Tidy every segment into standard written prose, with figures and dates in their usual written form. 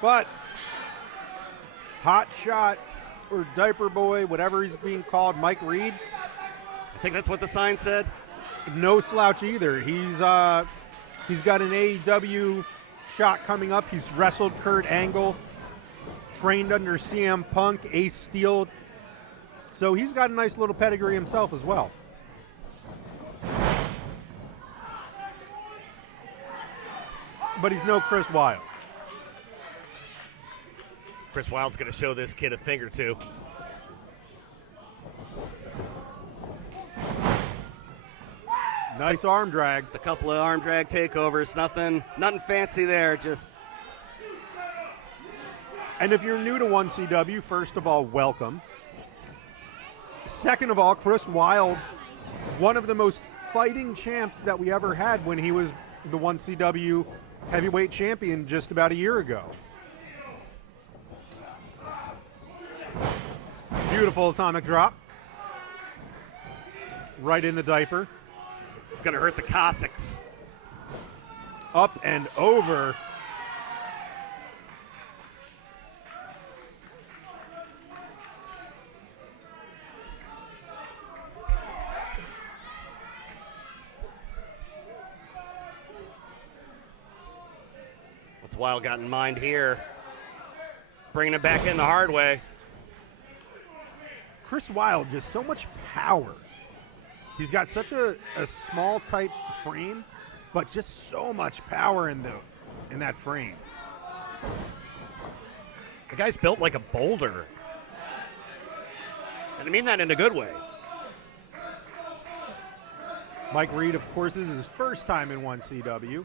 But Hotshot or Diaper Boy, whatever he's being called, Mike Reed, I think that's what the sign said. no slouch either. He's got an AEW shot coming up. He's wrestled Kurt Angle, trained under CM Punk, Ace Steel. So he's got a nice little pedigree himself as well. But he's no Chris Wylde. Chris Wylde's going to show this kid a thing or two. Nice arm drags. A couple of arm drag takeovers. Nothing fancy there. Just. And if you're new to 1CW, first of all, welcome. Second of all, Chris Wylde, one of the most fighting champs that we ever had when he was the 1CW heavyweight champion just about a year ago. Beautiful atomic drop. Right in the diaper. It's going to hurt the Cossacks. Up and over. What's Wylde got in mind here? Bringing it back in the hard way. Chris Wylde, just so much power. He's got such a small, tight frame, but just so much power in that frame. The guy's built like a boulder. And I mean that in a good way. Mike Reed, of course, this is his first time in 1CW.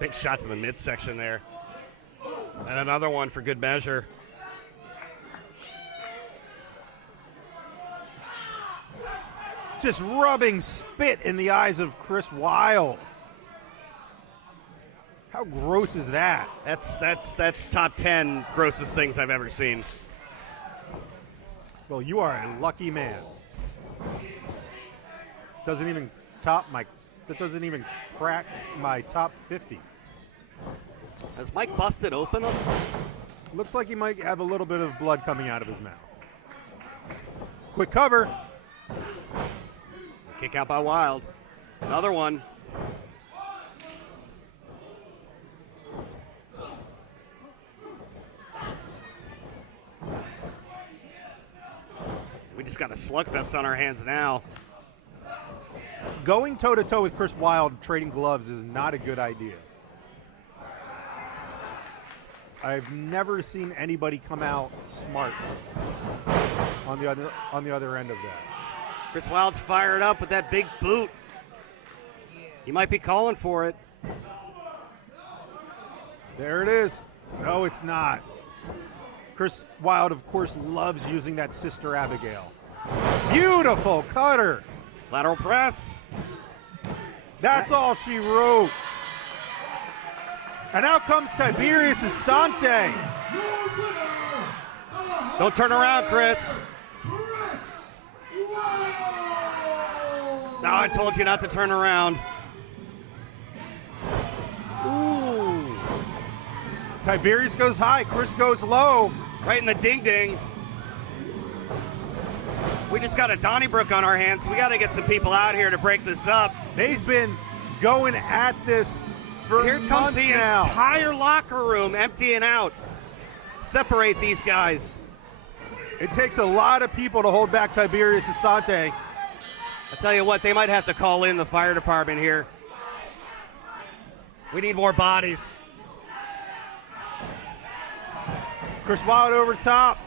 Big shot to the midsection there. And another one for good measure. Just rubbing spit in the eyes of Chris Wylde. How gross is that? That's top 10 grossest things I've ever seen. Well, you are a lucky man. Doesn't even that doesn't even crack my top 50. Has Mike busted open? Looks like he might have a little bit of blood coming out of his mouth. Quick cover. Kick out by Wylde. Another one. We just got a slugfest on our hands now. Going toe-to-toe with Chris Wylde trading gloves is not a good idea. I've never seen anybody come out smart on the other end of that. Chris Wylde's fired up with that big boot. He might be calling for it. There it is. No, it's not. Chris Wylde, of course, loves using that Sister Abigail. Beautiful cutter. Lateral press. That's all she wrote. And out comes Tiberius Asante. Don't turn around, Chris. No, I told you not to turn around. Ooh. Tiberius goes high. Chris goes low. Right in the ding-ding. We just got a Donnybrook on our hands. We got to get some people out here to break this up. They've been going at this for Here comes months the now. entire locker room emptying out. Separate these guys. It takes a lot of people to hold back Tiberius Asante. I tell you what, they might have to call in the fire department here. We need more bodies. Chris Wylde over top.